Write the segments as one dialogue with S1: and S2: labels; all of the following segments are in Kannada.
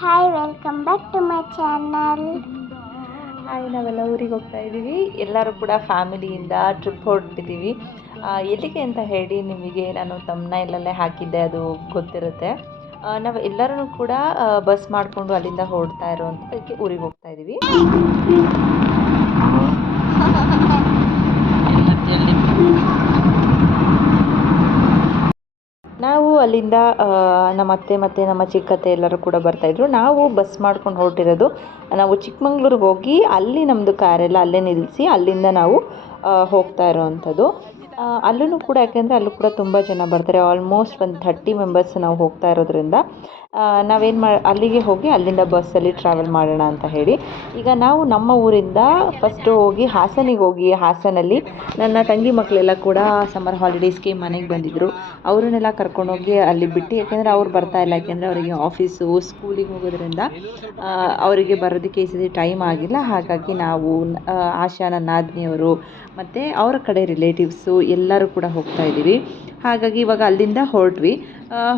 S1: Hi welcome back to my channel
S2: hi ನಾವೆಲ್ಲ ಊರಿಗೆ ಹೋಗ್ತಾ ಇದ್ದೀವಿ. ಎಲ್ಲರೂ ಕೂಡ ಫ್ಯಾಮಿಲಿಯಿಂದ ಟ್ರಿಪ್ ಹೊರಟಿದ್ದೀವಿ. ಎಲ್ಲಿಗೆ ಅಂತ ಹೇಳಿ ನಿಮಗೆ ನಾನು ತಮ್ಮನೈಲಲ್ಲೇ ಹಾಕಿದ್ದೆ, ಅದು ಗೊತ್ತಿರುತ್ತೆ. ನಾವು ಎಲ್ಲರೂ ಕೂಡ ಬಸ್ ಮಾಡಿಕೊಂಡು ಅಲ್ಲಿಂದ ಹೊರಡ್ತಾ ಇರೋವಂಥದ್ದಕ್ಕೆ ಊರಿಗೆ ಹೋಗ್ತಾ ಇದ್ದೀವಿ ನಾವು ಅಲ್ಲಿಂದ ನಮ್ಮ ಅತ್ತೆ ಮತ್ತು ನಮ್ಮ ಚಿಕ್ಕತ್ತೆ ಎಲ್ಲರೂ ಕೂಡ ಬರ್ತಾಯಿದ್ರು ನಾವು ಬಸ್ ಮಾಡ್ಕೊಂಡು ಹೊರಟಿರೋದು, ನಾವು ಚಿಕ್ಕಮಂಗ್ಳೂರಿಗೆ ಹೋಗಿ ಅಲ್ಲಿ ನಮ್ಮದು ಕಾರೆಲ್ಲ ಅಲ್ಲೇ ನಿಲ್ಲಿಸಿ ಅಲ್ಲಿಂದ ನಾವು ಹೋಗ್ತಾ ಇರೋವಂಥದ್ದು. ಅಲ್ಲೂ ಕೂಡ ಯಾಕೆಂದರೆ ಅಲ್ಲೂ ಕೂಡ ತುಂಬ ಜನ ಬರ್ತಾರೆ. ಆಲ್ಮೋಸ್ಟ್ ಒಂದು ಥರ್ಟಿ ಮೆಂಬರ್ಸ್ ನಾವು ಹೋಗ್ತಾ ಇರೋದ್ರಿಂದ. ನಾವೇನು ಮಾ ಅಲ್ಲಿಗೆ ಹೋಗಿ ಅಲ್ಲಿಂದ ಬಸ್ಸಲ್ಲಿ ಟ್ರಾವೆಲ್ ಮಾಡೋಣ ಅಂತ ಹೇಳಿ. ಈಗ ನಾವು ನಮ್ಮ ಊರಿಂದ ಫಸ್ಟು ಹೋಗಿ ಹಾಸನಿಗೆ ಹೋಗಿ, ಹಾಸನಲ್ಲಿ ನನ್ನ ತಂಗಿ ಮಕ್ಕಳೆಲ್ಲ ಕೂಡ ಸಮ್ಮರ್ ಹಾಲಿಡೇಸ್ಗೆ ಮನೆಗೆ ಬಂದಿದ್ದರು ಅವರನ್ನೆಲ್ಲ ಕರ್ಕೊಂಡೋಗಿ ಅಲ್ಲಿ ಬಿಟ್ಟು, ಯಾಕೆಂದರೆ ಅವ್ರು ಬರ್ತಾ ಇಲ್ಲ, ಯಾಕೆಂದರೆ ಅವರಿಗೆ ಆಫೀಸು ಸ್ಕೂಲಿಗೆ ಹೋಗೋದ್ರಿಂದ ಅವರಿಗೆ ಬರೋದಕ್ಕೆ ಈ ಸತಿ ಟೈಮ್ ಆಗಿಲ್ಲ. ಹಾಗಾಗಿ ನಾವು ಆಶಾ, ನನ್ನ ಮತ್ತು ಅವರ ಕಡೆ ರಿಲೇಟಿವ್ಸು ಎಲ್ಲರೂ ಕೂಡ ಹೋಗ್ತಾ ಇದ್ದೀವಿ. ಹಾಗಾಗಿ ಇವಾಗ ಅಲ್ಲಿಂದ ಹೊರಟ್ವಿ.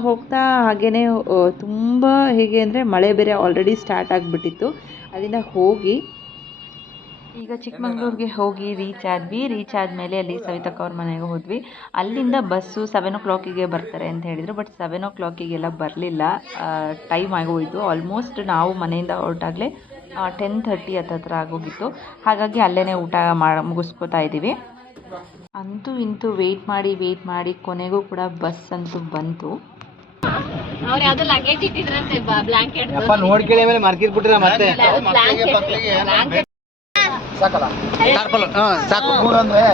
S2: ಹೋಗ್ತಾ ಹಾಗೇ ತುಂಬ ಹೇಗೆ ಅಂದರೆ ಮಳೆ ಬೇರೆ ಆಲ್ರೆಡಿ ಸ್ಟಾರ್ಟ್ ಆಗಿಬಿಟ್ಟಿತ್ತು. ಅಲ್ಲಿಂದ ಹೋಗಿ ಈಗ ಚಿಕ್ಕಮಂಗ್ಳೂರಿಗೆ ಹೋಗಿ ರೀಚ್ ಆದ್ವಿ. ರೀಚ್ ಆದಮೇಲೆ ಅಲ್ಲಿ ಸವಿತಕ್ಕ ಅವ್ರ ಮನೆಗೆ ಹೋದ್ವಿ. ಅಲ್ಲಿಂದ ಬಸ್ಸು ಸೆವೆನ್ ಓ ಕ್ಲಾಕಿಗೆ ಬರ್ತಾರೆ ಅಂತ ಹೇಳಿದರು. ಬಟ್ ಸೆವೆನ್ ಓ ಕ್ಲಾಕಿಗೆಲ್ಲ ಬರಲಿಲ್ಲ. ಟೈಮ್ ಆಗೋಯಿತು. ಆಲ್ಮೋಸ್ಟ್ ನಾವು ಮನೆಯಿಂದ ಹೊರಟಾಗಲೇ ಟೆನ್ ಥರ್ಟಿ ಹತ್ತತ್ರ ಆಗೋಗಿತ್ತು. ಹಾಗಾಗಿ ಅಲ್ಲೇ ಊಟ ಮಾಡಿ ಮುಗಿಸ್ಕೊತಾ ಇದ್ದೀವಿ. ಅಂತೂ ಇಂತೂ ವೆಯ್ಟ್ ಮಾಡಿ ವೇಟ್ ಮಾಡಿ ಕೊನೆಗೂ ಕೂಡ ಬಸ್ ಅಂತೂ ಬಂತು.
S3: ಅವ್ರು ಯಾವ್ದೋ ಲಗೇಜ್ ಇಟ್ಟಿದ್ರಂತೆ ಬ್ಲಾಂಕೆಟ್
S4: ನೋಡ್ಕೊಳ್ಳಿ ಬಿಟ್ಟಿರ ಮತ್ತೆ. ಸಾಕಲ್ಲ? ಹಾ ಸಾಕು. ಮೂರಂದ್ರೆ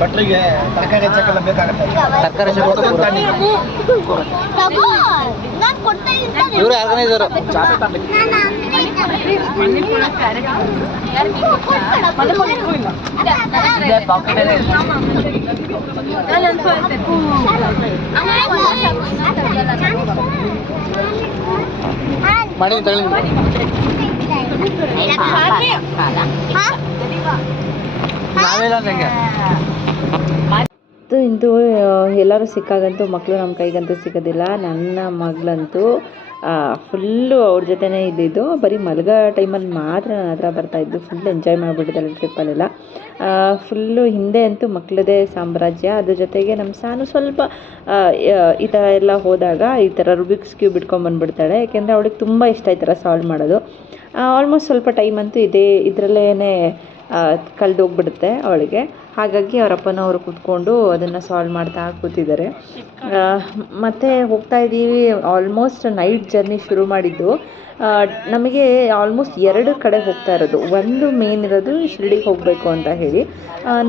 S4: ಬಟ್ಲಿಗೆ ತರಕಾರಿ ಹೆಚ್ಚಕ್ಕೆಲ್ಲ ಬೇಕಾಗುತ್ತೆ. ತರಕಾರಿ
S1: ತಗೋ ನಾನು ಕೊಡ್ತಾ ಇದ್ದೀನಿ
S4: ಇವರು ಆರ್ಗನೈಸರ್ ಮಾಡಿ ತಗೊಳ್ಳಿ ನಾವೆಲ್ಲ ಹೆಂಗೆ
S2: ಅಂತೂ ಇಂತೂ ಎಲ್ಲರೂ ಸಿಕ್ಕಾಗಂತೂ ಮಕ್ಕಳು ನಮ್ಮ ಕೈಗಂತೂ ಸಿಗೋದಿಲ್ಲ. ನನ್ನ ಮಗಳಂತೂ ಫುಲ್ಲು ಅವ್ರ ಜೊತೆನೇ ಇದ್ದಿದ್ದು. ಬರೀ ಮಲಗೋ ಟೈಮಲ್ಲಿ ಮಾತ್ರ ನನ್ನ ಹತ್ರ ಬರ್ತಾಯಿದ್ದು ಫುಲ್ ಎಂಜಾಯ್ ಮಾಡಿಬಿಟ್ಟಿದ್ದಾಳೆ ಟ್ರಿಪ್ಪಲ್ಲೆಲ್ಲ ಫುಲ್ಲು ಹಿಂದೆ ಅಂತೂ ಮಕ್ಕಳದೇ ಸಾಮ್ರಾಜ್ಯ. ಅದ್ರ ಜೊತೆಗೆ ನಮ್ಮ ಸಾನು ಸ್ವಲ್ಪ ಈ ಥರ ಎಲ್ಲ ಹೋದಾಗ ಈ ಥರ ರುಬಿಕ್ಸ್ ಕ್ಯೂಬ್ ಇಟ್ಕೊಂಬಂದ್ಬಿಡ್ತಾಳೆ ಯಾಕೆಂದರೆ ಅವಳಿಗೆ ತುಂಬ ಇಷ್ಟ ಈ ಥರ ಸಾಲ್ವ್ ಮಾಡೋದು. ಆಲ್ಮೋಸ್ಟ್ ಸ್ವಲ್ಪ ಟೈಮ್ ಅಂತೂ ಇದೇ. ಇದರಲ್ಲೇ ಕಳೆದು ಹೋಗ್ಬಿಡುತ್ತೆ ಅವಳಿಗೆ. ಹಾಗಾಗಿ ಅವ್ರ ಅಪ್ಪನವರು ಕೂತ್ಕೊಂಡು ಅದನ್ನು ಸಾಲ್ವ್ ಮಾಡ್ತಾ ಕೂತಿದ್ದಾರೆ. ಮತ್ತೆ ಹೋಗ್ತಾ ಇದ್ದೀವಿ. ಆಲ್ಮೋಸ್ಟ್ ನೈಟ್ ಜರ್ನಿ ಶುರು ಮಾಡಿದ್ದು. ನಮಗೆ ಆಲ್ಮೋಸ್ಟ್ ಎರಡು ಕಡೆ ಹೋಗ್ತಾ ಇರೋದು. ಒಂದು ಮೇನ್ ಇರೋದು ಶಿರಡಿಗೆ ಹೋಗಬೇಕು ಅಂತ ಹೇಳಿ.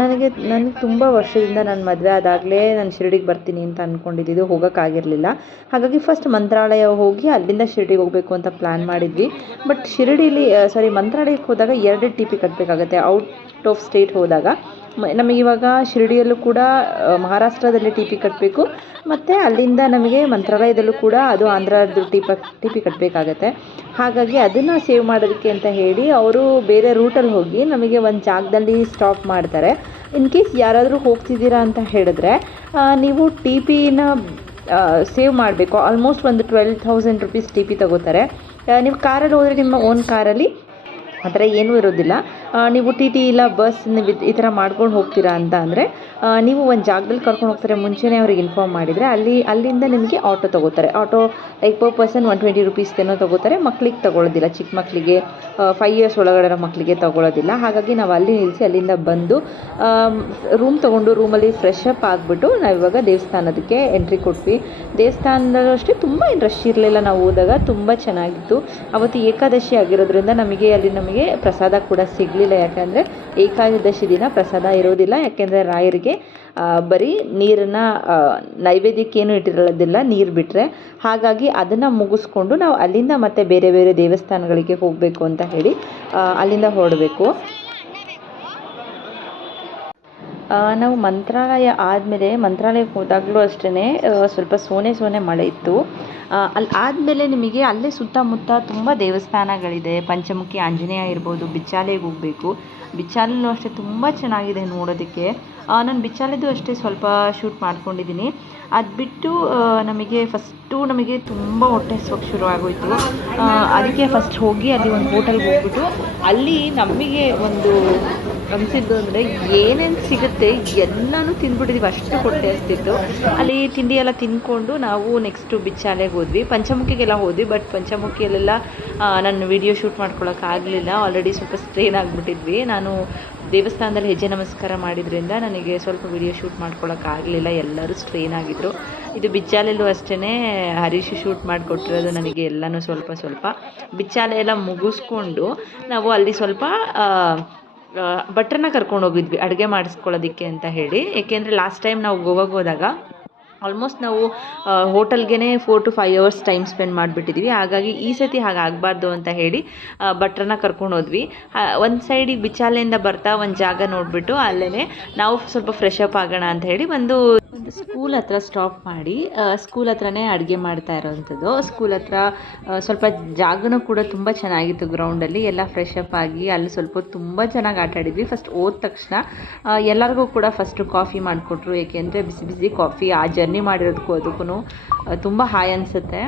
S2: ನನಗೆ ನನಗೆ ತುಂಬ ವರ್ಷದಿಂದ ನನ್ನ ಮದುವೆ ಆದಾಗಲೇ ನಾನು ಶಿರಡಿಗೆ ಬರ್ತೀನಿ ಅಂತ ಅಂದ್ಕೊಂಡಿದ್ದು ಹೋಗೋಕ್ಕಾಗಿರಲಿಲ್ಲ ಹಾಗಾಗಿ ಫಸ್ಟ್ ಮಂತ್ರಾಲಯ ಹೋಗಿ ಅಲ್ಲಿಂದ ಶಿರಡಿಗೆ ಹೋಗಬೇಕು ಅಂತ ಪ್ಲ್ಯಾನ್ ಮಾಡಿದ್ವಿ. ಬಟ್ ಶಿರಡಿಲಿ ಸಾರಿ ಮಂತ್ರಾಲಯಕ್ಕೆ ಹೋದಾಗ ಎರಡು ಟಿ ಪಿ ಕಟ್ಟಬೇಕಾಗತ್ತೆ ಔಟ್ ಆಫ್ ಸ್ಟೇಟ್ ಹೋದಾಗ. ನಮಗಿವಾಗ ಶಿರಡಿಯಲ್ಲೂ ಕೂಡ ಮಹಾರಾಷ್ಟ್ರದಲ್ಲಿ ಟಿ ಪಿ ಕಟ್ಟಬೇಕು ಮತ್ತು ಅಲ್ಲಿಂದ ನಮಗೆ ಮಂತ್ರಾಲಯದಲ್ಲೂ ಕೂಡ ಅದು ಆಂಧ್ರದ್ದು ಟಿ ಪ ಟಿ ಪಿ ಕಟ್ಟಬೇಕಾಗತ್ತೆ ಹಾಗಾಗಿ ಅದನ್ನು ಸೇವ್ ಮಾಡೋದಕ್ಕೆ ಅಂತ ಹೇಳಿ ಅವರು ಬೇರೆ ರೂಟಲ್ಲಿ ಹೋಗಿ ನಮಗೆ ಒಂದು ಜಾಗದಲ್ಲಿ ಸ್ಟಾಪ್ ಮಾಡ್ತಾರೆ. ಇನ್ ಕೇಸ್ ಯಾರಾದರೂ ಹೋಗ್ತಿದ್ದೀರಾ ಅಂತ ಹೇಳಿದ್ರೆ ನೀವು ಟಿ ಪಿನ ಸೇವ್ ಮಾಡಬೇಕು. ಆಲ್ಮೋಸ್ಟ್ ಒಂದು twelve thousand rupees T P ತಗೋತಾರೆ. ನೀವು ಕಾರಲ್ಲಿ ಹೋದರೆ ನಿಮ್ಮ ಓನ್ ಕಾರಲ್ಲಿ, ಆ ಥರ ಏನೂ ಇರೋದಿಲ್ಲ. ನೀವು ಟಿ ಟಿ ಇಲ್ಲ ಬಸ್ ನೀವು ಈ ಥರ ಮಾಡ್ಕೊಂಡು ಹೋಗ್ತೀರಾ ಅಂತ ಅಂದರೆ ನೀವು ಒಂದು ಜಾಗದಲ್ಲಿ ಕರ್ಕೊಂಡು ಹೋಗ್ತಾರೆ, ಮುಂಚೆನೇ ಅವ್ರಿಗೆ ಇನ್ಫಾರ್ಮ್ ಮಾಡಿದರೆ ಅಲ್ಲಿ, ಅಲ್ಲಿಂದ ನಿಮಗೆ ಆಟೋ ತಗೋತಾರೆ. Auto like per person one twenty ಏನೋ ತಗೋತಾರೆ, ಮಕ್ಳಿಗೆ ತಗೊಳ್ಳೋದಿಲ್ಲ ಚಿಕ್ಕ ಮಕ್ಕಳಿಗೆ ಫೈವ್ ಇಯರ್ಸ್ ಒಳಗಡೆ ಮಕ್ಕಳಿಗೆ ತಗೊಳ್ಳೋದಿಲ್ಲ ಹಾಗಾಗಿ ನಾವು ಅಲ್ಲಿ ನಿಲ್ಲಿಸಿ ಅಲ್ಲಿಂದ ಬಂದು ರೂಮ್ ತೊಗೊಂಡು ರೂಮಲ್ಲಿ ಫ್ರೆಶ್ ಅಪ್ ಆಗಿಬಿಟ್ಟು ನಾವಿವಾಗ ದೇವಸ್ಥಾನದಕ್ಕೆ ಎಂಟ್ರಿ ಕೊಟ್ವಿ. ದೇವಸ್ಥಾನದಲ್ಲೂ ಅಷ್ಟೇ ತುಂಬ ರಶ್ ಇರಲಿಲ್ಲ ನಾವು ಹೋದಾಗ, ತುಂಬ ಚೆನ್ನಾಗಿತ್ತು. ಅವತ್ತು ಏಕಾದಶಿ ಆಗಿರೋದ್ರಿಂದ ನಮಗೆ ಅಲ್ಲಿ ನಮಗೆ ಪ್ರಸಾದ ಕೂಡ ಸಿಗಲಿಲ್ಲ ಯಾಕಂದರೆ ಏಕಾದಶಿ ದಿನ ಪ್ರಸಾದ ಇರೋದಿಲ್ಲ, ಯಾಕೆಂದರೆ ರಾಯರಿಗೆ ಬರೀ ನೀರನ್ನು ನೈವೇದ್ಯಕ್ಕೇನು ಇಟ್ಟಿರೋದಿಲ್ಲ ನೀರು ಬಿಟ್ಟರೆ ಹಾಗಾಗಿ ಅದನ್ನು ಮುಗಿಸ್ಕೊಂಡು ನಾವು ಅಲ್ಲಿಂದ ಮತ್ತೆ ಬೇರೆ ಬೇರೆ ದೇವಸ್ಥಾನಗಳಿಗೆ ಹೋಗಬೇಕು ಅಂತ ಹೇಳಿ ಅಲ್ಲಿಂದ ಹೊರಡಬೇಕು. ನಾವು ಮಂತ್ರಾಲಯ ಆದಮೇಲೆ ಮಂತ್ರಾಲಯಕ್ಕೆ ಹೋದಾಗಲೂ ಅಷ್ಟೇ ಸ್ವಲ್ಪ ಸೋನೆ ಸೋನೆ ಮಳೆ ಇತ್ತು. ಅಲ್ಲಿ ಆದಮೇಲೆ ನಿಮಗೆ ಅಲ್ಲೇ ಸುತ್ತಮುತ್ತ ತುಂಬ ದೇವಸ್ಥಾನಗಳಿದೆ. ಪಂಚಮುಖಿ ಆಂಜನೇಯ ಇರ್ಬೋದು, ಬಿಚ್ಚಾಲೆಗೆ ಹೋಗಬೇಕು. ಬಿಚ್ಚಾಲಲ್ಲೂ ಅಷ್ಟೇ ತುಂಬ ಚೆನ್ನಾಗಿದೆ ನೋಡೋದಕ್ಕೆ. ನಾನು ಬಿಚ್ಚಾಲೆದು ಅಷ್ಟೇ ಸ್ವಲ್ಪ ಶೂಟ್ ಮಾಡ್ಕೊಂಡಿದ್ದೀನಿ. ಅದು ಬಿಟ್ಟು ನಮಗೆ ಫಸ್ಟು ನಮಗೆ ತುಂಬ ಹೊಟ್ಟೆ ಹಸ್ವಾಗ್ ಶುರು ಆಗೋಯಿತು. ಅದಕ್ಕೆ ಫಸ್ಟ್ ಹೋಗಿ ಅಲ್ಲಿ ಒಂದು ಹೋಟೆಲ್ಗೆ ಹೋಗ್ಬಿಟ್ಟು ಅಲ್ಲಿ ನಮಗೆ ಒಂದು ಅನಿಸಿದ್ದು ಅಂದರೆ ಏನೇನು ಸಿಗುತ್ತೆ ಎಲ್ಲನೂ ತಿಂದ್ಬಿಟ್ಟಿದ್ವಿ ಅಷ್ಟು ಕೊಟ್ಟೆ ಹಸ್ತಿತ್ತು. ಅಲ್ಲಿ ತಿಂಡಿ ಎಲ್ಲ ತಿಂದ್ಕೊಂಡು ನಾವು ನೆಕ್ಸ್ಟು ಬಿಚ್ಚಾಲೆಗೆ ಹೋದ್ವಿ. ಪಂಚಮುಖಿಗೆಲ್ಲ ಹೋದ್ವಿ ಬಟ್ ಪಂಚಮುಖಿಯಲ್ಲೆಲ್ಲ ನಾನು ವಿಡಿಯೋ ಶೂಟ್ ಮಾಡ್ಕೊಳ್ಳೋಕ್ಕಾಗಲಿಲ್ಲ ಆಲ್ರೆಡಿ ಸ್ವಲ್ಪ ಸ್ಟ್ರೈನ್ ಆಗಿಬಿಟ್ಟಿದ್ವಿ. ನಾನು ದೇವಸ್ಥಾನದಲ್ಲಿ ಹೆಜ್ಜೆ ನಮಸ್ಕಾರ ಮಾಡಿದ್ರಿಂದ ನನಗೆ ಸ್ವಲ್ಪ ವಿಡಿಯೋ ಶೂಟ್ ಮಾಡ್ಕೊಳ್ಳೋಕ್ಕಾಗಲಿಲ್ಲ ಎಲ್ಲರೂ ಸ್ಟ್ರೈನ್ ಆಗಿದ್ದರು ಇದು ಬಿಚ್ಚಾಲೆಲ್ಲೂ ಅಷ್ಟೇ ಹರೀಶ್ ಶೂಟ್ ಮಾಡಿಕೊಟ್ಟಿರೋದು ನನಗೆ ಎಲ್ಲನೂ ಸ್ವಲ್ಪ ಸ್ವಲ್ಪ. ಬಿಚ್ಚಾಲೆ ಎಲ್ಲ ಮುಗಿಸ್ಕೊಂಡು ನಾವು ಅಲ್ಲಿ ಸ್ವಲ್ಪ ಭಟ್ರನ್ನ ಕರ್ಕೊಂಡು ಹೋಗಿದ್ವಿ, ಅಡುಗೆ ಮಾಡಿಸ್ಕೊಳ್ಳೋದಕ್ಕೆ ಅಂತ ಹೇಳಿ. ಏಕೆಂದರೆ ಲಾಸ್ಟ್ ಟೈಮ್ ನಾವು ಗೋವಾಗೆ ಹೋದಾಗ ಆಲ್ಮೋಸ್ಟ್ ನಾವು ಹೋಟೆಲ್ಗೆ four to five hours time spend ಮಾಡಿಬಿಟ್ಟಿದ್ವಿ. ಹಾಗಾಗಿ ಈ ಸತಿ ಹಾಗೆ ಆಗಬಾರ್ದು ಅಂತ ಹೇಳಿ ಭಟ್ರನ್ನ ಕರ್ಕೊಂಡು ಹೋದ್ವಿ. ಒಂದು ಸೈಡಿಗೆ ಬಿಚಾಲೆಯಿಂದ ಬರ್ತಾ ಒಂದು ಜಾಗ ನೋಡಿಬಿಟ್ಟು ಅಲ್ಲೇ ನಾವು ಸ್ವಲ್ಪ ಫ್ರೆಶ್ ಅಪ್ ಆಗೋಣ ಅಂತ ಹೇಳಿ ಒಂದು ಒಂದು ಸ್ಕೂಲ್ ಹತ್ರ ಸ್ಟಾಪ್ ಮಾಡಿ ಸ್ಕೂಲ್ ಹತ್ರನೇ ಅಡುಗೆ ಮಾಡ್ತಾ ಇರೋವಂಥದ್ದು ಸ್ಕೂಲ್ ಹತ್ರ ಸ್ವಲ್ಪ ಜಾಗನೂ ಕೂಡ ತುಂಬ ಚೆನ್ನಾಗಿತ್ತು ಗ್ರೌಂಡಲ್ಲಿ ಎಲ್ಲ ಫ್ರೆಶ್ ಅಪ್ ಆಗಿ ಅಲ್ಲಿ ಸ್ವಲ್ಪ ತುಂಬ ಚೆನ್ನಾಗಿ ಆಟ ಆಡಿದ್ವಿ. ಫಸ್ಟ್ ಹೋದ ತಕ್ಷಣ ಎಲ್ಲರಿಗೂ ಕೂಡ ಫಸ್ಟು ಕಾಫಿ ಮಾಡಿಕೊಟ್ರು. ಏಕೆಂದರೆ ಬಿಸಿ ಬಿಸಿ ಕಾಫಿ ಆ ಜರ್ನಿ ಮಾಡಿರೋದಕ್ಕೂ ಅದಕ್ಕೂ ತುಂಬ ಹಾಯ್ ಅನಿಸುತ್ತೆ.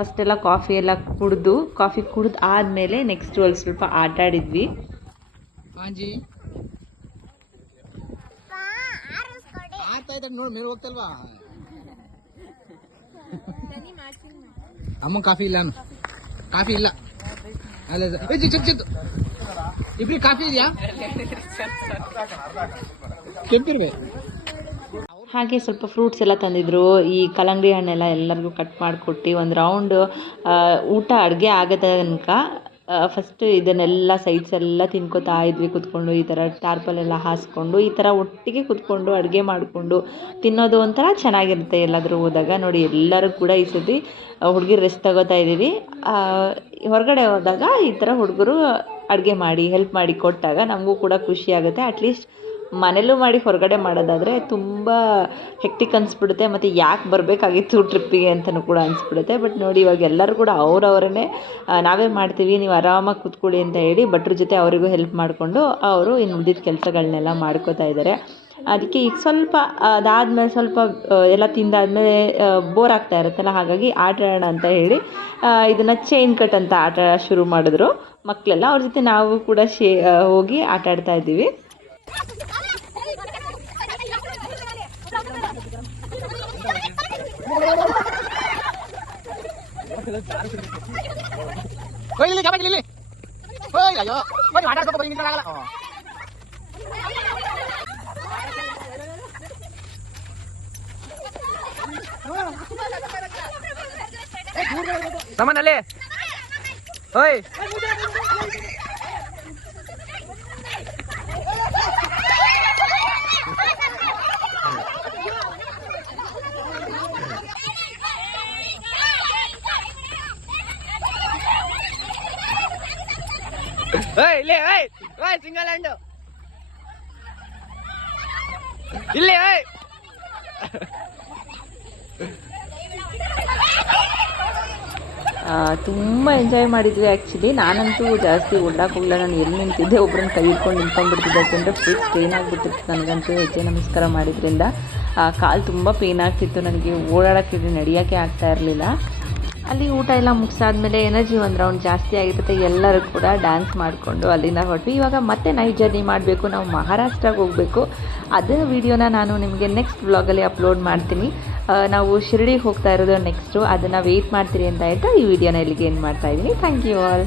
S2: ಫಸ್ಟ್ ಎಲ್ಲ ಕಾಫಿ ಎಲ್ಲ ಕುಡಿದು ಕಾಫಿ ಕುಡಿದು ಆದಮೇಲೆ ನೆಕ್ಸ್ಟು ಅಲ್ಲಿ ಸ್ವಲ್ಪ ಆಟ ಆಡಿದ್ವಿ.
S4: ಆಡ್ತಾ ಇದ್ದಾರೆ ನೋಡಿ ಮೇಲೆ ಹೋಗ್ತಲ್ವಾ? ಅಮ್ಮ ಕಾಫಿ ಇಲ್ಲ ಕಾಫಿ ಇಲ್ಲ. ಅಲ್ಲ ಚಿಕ್ಕ ಚಿಕ್ಕ ಇಬ್ರಿ ಕಾಫಿ ಇದೆಯಾ? ಕೆಂಪಿರ್ಬೇಕು
S2: ಹಾಗೆ ಸ್ವಲ್ಪ ಫ್ರೂಟ್ಸ್ ಎಲ್ಲ ತಂದಿದ್ರು. ಈ ಕಲಂಗಡಿ ಹಣ್ಣೆಲ್ಲ ಎಲ್ಲರಿಗೂ ಕಟ್ ಮಾಡಿಕೊಟ್ಟು ಒಂದು ರೌಂಡ್ ಊಟ ಅಡುಗೆ ಆಗದ ತನಕ ಫಸ್ಟು ಇದನ್ನೆಲ್ಲ ಸೈಡ್ಸ್ ಎಲ್ಲ ತಿನ್ಕೋತಾ ಇದ್ವಿ, ಕೂತ್ಕೊಂಡು ಈ ಥರ ಟಾರ್ಪಲೆಲ್ಲ ಹಾಸ್ಕೊಂಡು, ಈ ಥರ ಒಟ್ಟಿಗೆ ಕೂತ್ಕೊಂಡು, ಅಡುಗೆ ಮಾಡಿಕೊಂಡು ತಿನ್ನೋದು ಒಂಥರ ಚೆನ್ನಾಗಿರುತ್ತೆ ಎಲ್ಲಾದರೂ ಹೋದಾಗ. ನೋಡಿ, ಎಲ್ಲರೂ ಕೂಡ ಈ ಸತಿ ಹುಡುಗಿರು ರೆಸ್ಟ್ ತಗೋತಾ ಇದ್ದೀವಿ. ಹೊರಗಡೆ ಹೋದಾಗ ಈ ಥರ ಹುಡುಗರು ಅಡುಗೆ ಮಾಡಿ ಹೆಲ್ಪ್ ಮಾಡಿ ಕೊಟ್ಟಾಗ ನಮಗೂ ಕೂಡ ಖುಷಿ ಆಗುತ್ತೆ. ಅಟ್ಲೀಸ್ಟ್ ಮನೇಲೂ ಮಾಡಿ ಹೊರಗಡೆ ಮಾಡೋದಾದರೆ ತುಂಬ ಹೆಕ್ಟಿಕ್ ಅನಿಸ್ಬಿಡುತ್ತೆ. ಮತ್ತು ಯಾಕೆ ಬರಬೇಕಾಗಿತ್ತು ಟ್ರಿಪ್ಪಿಗೆ ಅಂತಲೂ ಕೂಡ ಅನಿಸ್ಬಿಡುತ್ತೆ. ಬಟ್ ನೋಡಿ, ಇವಾಗ ಎಲ್ಲರೂ ಕೂಡ ಅವರವರನ್ನೇ ನಾವೇ ಮಾಡ್ತೀವಿ, ನೀವು ಆರಾಮಾಗಿ ಕೂತ್ಕೊಳ್ಳಿ ಅಂತ ಹೇಳಿ ಭಟ್ರ ಜೊತೆ ಅವರಿಗೂ ಹೆಲ್ಪ್ ಮಾಡಿಕೊಂಡು ಅವರು ಇನ್ನು ಉಳಿದಿದ್ದ ಕೆಲಸಗಳನ್ನೆಲ್ಲ ಮಾಡ್ಕೋತಾ ಇದ್ದಾರೆ ಅದಕ್ಕೆ ಈಗ ಸ್ವಲ್ಪ, ಅದಾದಮೇಲೆ ಸ್ವಲ್ಪ ಎಲ್ಲ ತಿಂದಾದ್ಮೇಲೆ ಬೋರ್ ಆಗ್ತಾ ಇರುತ್ತಲ್ಲ, ಹಾಗಾಗಿ ಆಟ ಆಡೋಣ ಅಂತ ಹೇಳಿ ಇದನ್ನು ಚೈನ್ ಕಟ್ ಅಂತ ಆಟ ಶುರು ಮಾಡಿದ್ರು. ಮಕ್ಕಳೆಲ್ಲ ಅವ್ರ ಜೊತೆ ನಾವು ಕೂಡ ಶೇ ಹೋಗಿ ಆಟ ಆಡ್ತಾ ಇದ್ದೀವಿ.
S4: ಹೋಯ್ ಇಲ್ಲಿ ಜಾಬಾಗಿ ಇಲ್ಲಿ ಹೋಯ್ ಅಯ್ಯೋ ಹೋಯ್ ಆಟಾಡ್ಬೇಕು ಬರೀ ನಿಂತ್ಕೊಳ್ಳ ಆಗಲ್ಲ ಸಮನಲ್ಲಿ ಹೋಯ್ ಇಲ್ಲಿ ಸಿಂಗಲ್ ಇಲ್ಲಿ
S2: ತುಂಬ ಎಂಜಾಯ್ ಮಾಡಿದ್ವಿ ಆ್ಯಕ್ಚುಲಿ ನಾನಂತೂ ಜಾಸ್ತಿ ಓಡಾಕ್ ಹೋಗ್ಲ ನಾನು ಎಲ್ಲಿ ನಿಂತಿದ್ದೆ ಒಬ್ಬರನ್ನ ಕೈ ಹಿಡ್ಕೊಂಡು ನಿಂತ್ಕೊಂಡ್ಬಿಡ್ತಿದ್ದೆ. ಯಾಕೆಂದರೆ ಫುಲ್ ಸ್ಟ್ರೈನ್ ಆಗಿಬಿಟ್ಟಿತ್ತು ನನಗಂತೂ ಹೆಜ್ಜೆ ನಮಸ್ಕಾರ ಮಾಡಿದ್ರಿಂದ. ಕಾಲು ತುಂಬ ಪೇನ್ ಆಗ್ತಿತ್ತು ನನಗೆ. ಓಡಾಡಕ್ಕೆ ನಡೆಯೋಕ್ಕೆ ಆಗ್ತಾ ಇರಲಿಲ್ಲ. ಅಲ್ಲಿ ಊಟ ಎಲ್ಲ ಮುಗಿಸಾದ್ಮೇಲೆ ಎನರ್ಜಿ ಒಂದು ರೌಂಡ್ ಜಾಸ್ತಿ ಆಗಿರುತ್ತೆ. ಎಲ್ಲರೂ ಕೂಡ ಡ್ಯಾನ್ಸ್ ಮಾಡಿಕೊಂಡು ಅಲ್ಲಿಂದ ಹೊರಟ್ವಿ. ಇವಾಗ ಮತ್ತೆ ನೈಟ್ ಜರ್ನಿ ಮಾಡಬೇಕು. ನಾವು ಮಹಾರಾಷ್ಟ್ರಕ್ಕೆ ಹೋಗಬೇಕು. ಅದೇ ವಿಡಿಯೋನ ನಾನು ನಿಮಗೆ ನೆಕ್ಸ್ಟ್ ವ್ಲಾಗಲ್ಲಿ ಅಪ್ಲೋಡ್ ಮಾಡ್ತೀನಿ. ನಾವು ಶಿರಡಿಗೆ ಹೋಗ್ತಾ ಇರೋದು ನೆಕ್ಸ್ಟು ಅದನ್ನು ವೆಯ್ಟ್ ಮಾಡ್ತೀರಿ ಅಂತ ಹೇಳ್ತಾ ಈ ವಿಡಿಯೋನ ಇಲ್ಲಿಗೆ ಏನು ಮಾಡ್ತಾ ಇದ್ದೀನಿ. Thank you all